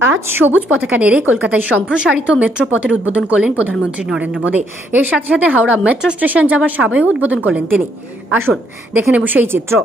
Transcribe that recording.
আজ সবুজ পতাকা নেড়ে কলকাতায় সম্প্রসারিত মেট্রো পথের উদ্বোধন করলেন প্রধানমন্ত্রী নরেন্দ্র মোদী। এর সাথে সাথে হাওড়া মেট্রো স্টেশন যাওয়ার সাবেও উদ্বোধন করলেন তিনি। আসুন দেখে নেব সেই চিত্র।